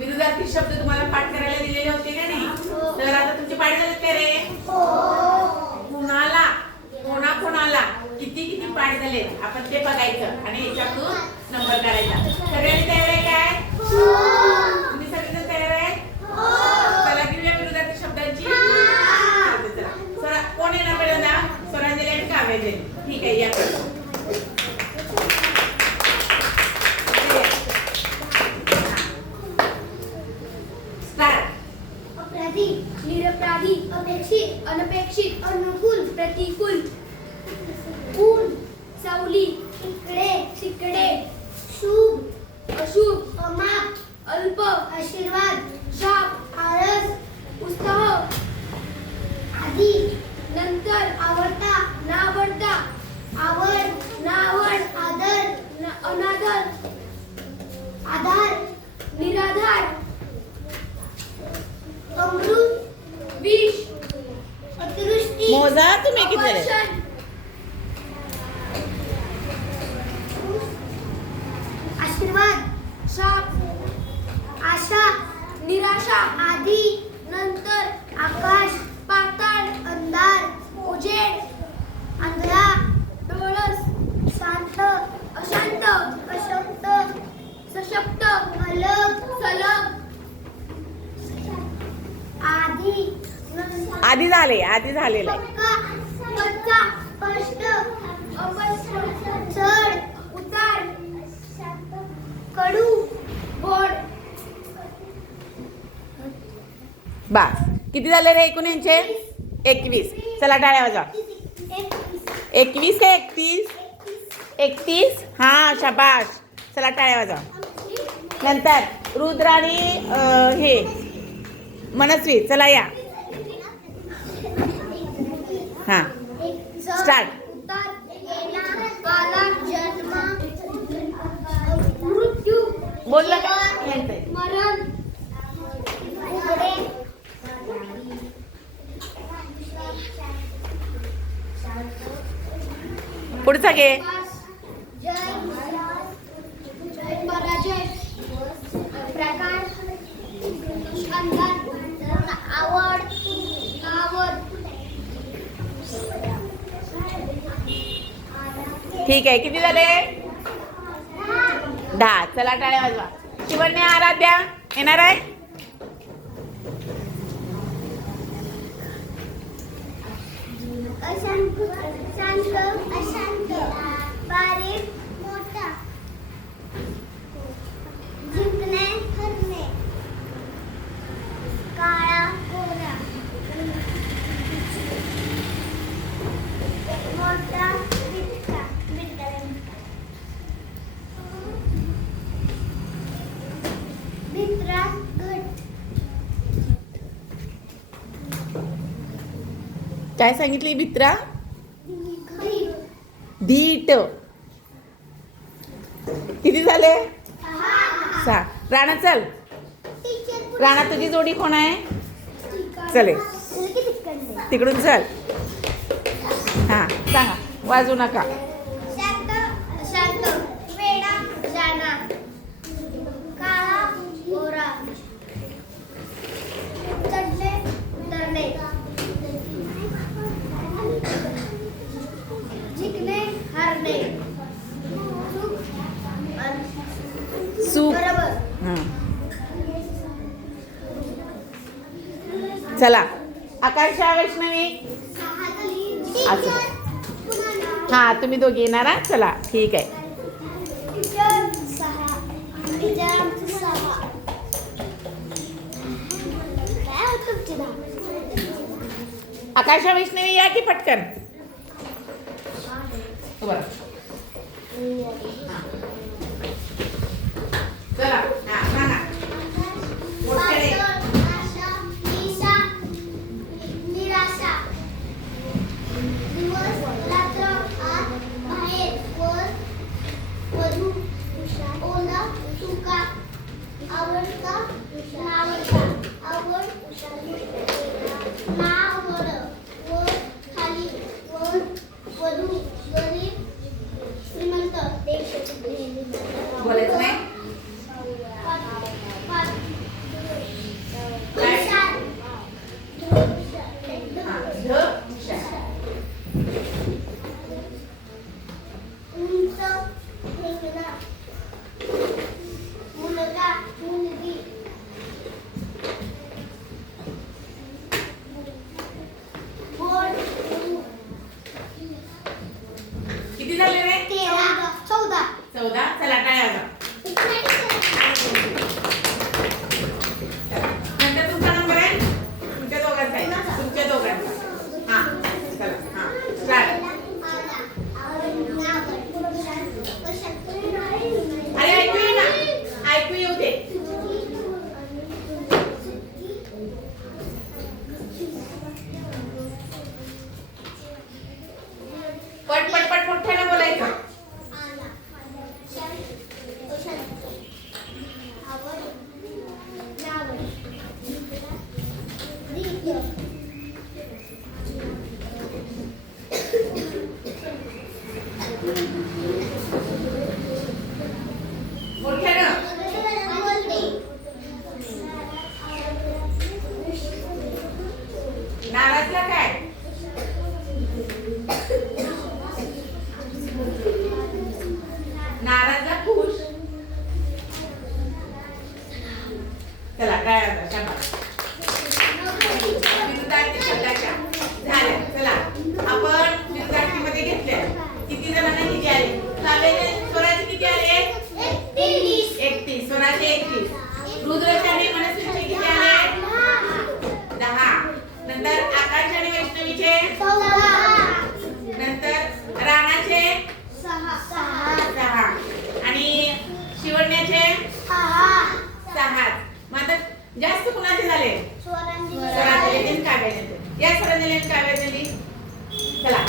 विरुद्धार्थी शब्द तुम्हाला पाठ करायला दिलेले होते का नाही? तर आता तुमचे पाठ झाले का रे? कुणाला कोणाकोणाला किती किती पाठ झाले आपण ते बघायचं आणि याच्यातून नंबर काढायचा. सगळ्यांनी तयार आहे काय? तुम्ही सगळेजण तयार आहे? चला घेऊया विरुद्धार्थी शब्दांची. चला सर कोण येणार पहिल्यांदा? स्वरांजली आणि काव्यांजली. ठीक आहे या. निरपराधी, अपेक्षित, अनपेक्षित, अनुकूल, प्रतिकूल, ऊन, सावली, इकडे, तिकडे, शुभ, अशुभ, अमाप, अल्प, आशीर्वाद, शाप, आळस, उत्साह, आधी, नंतर, आवडता, नावडता, आवड, नावड, आदर, अनादर, आधार, निराधार, अमृत, विष, अतिवृष्टी, मोजा तुम्ही किती झाले? आशीर्वाद, शाप, आशा, निराशा, आधी, नंतर, आकाश, पाताळ, अंधार, उजेड, अंधळा, डोळस, शांत, अशांत, अशक्त, सशक्त, अलग, सलग, आधी झालेलं आहे. कच्चा, स्पष्ट, अपस्पष्ट, चढ, उतार, कडू, गोड. बस किती झाले रे एकूण यांचे? 21. चला टाळ्या वाजवा. 21 का 31? 31. हा शाबाश. चला टाळ्या वाजवा. नंतर रुद्र आणि हे मनस्वी. चला या. हा स्टार्ट. मृत्यू, बोललं का? मरण, पुढचा घे. जय, पराजय, प्रकार, अंधार, आवड, नावड. ठीक आहे. किती झाले? 10. चला टाळ्या वाजवा. शिवण्या आराध्या येणार आहे? अशांत, शांत, अशांत, बारीक, मोठा, जिंकणे, हरणे, काळा, गोरा, मोठा, बिटका, भित्रा, घट. काय सांगितली भित्रा? धीट. किती झाले? 6. राणा चल. राणा तुझी जोडी कोण आहे? चले तिकडून चल. हा सांगा. वाजू नका. शांत, शांत, वेडा, जाना, काळा, गोरा, चढले, उतरले, जिंकणे, हारणे, सुख. बरोबर. हां चला. आकांक्षा, वैष्णवी असं. हा तुम्ही दोघी येणार आहात? चला ठीक आहे. आकांक्षा, वैष्णवी या की पटकन. बरं. चला हा सांगा. मोठ्याने. निराशा, दिवस, रात्र, आत, बाहेर, वर, वधू, ओला, सुका, आवडता, नावडता, आवड, नावड, वर, खाली, वर, वधू, गरीब, श्रीमंत. बोलायचं नाही. चला काय आता शाबास. विरुद्धार्थी शब्दाच्या झाल्या. चला आपण विरुद्धार्थीमध्ये घेतल्या. किती जणांना किती आले? स्वराचे किती आले? 31. स्वराचे 31. रुद्राचे आणि मनस्वीचे किती आले? 10. नंतर आकाश आणि वैष्णवीचे, नंतर राणाचे 6 आणि शिवण्याचे 6. मग आता जास्त कुणाचे झाले? स्वरांजली आणि काव्यांजली. या स्वरांजली आणि काव्यांजली चला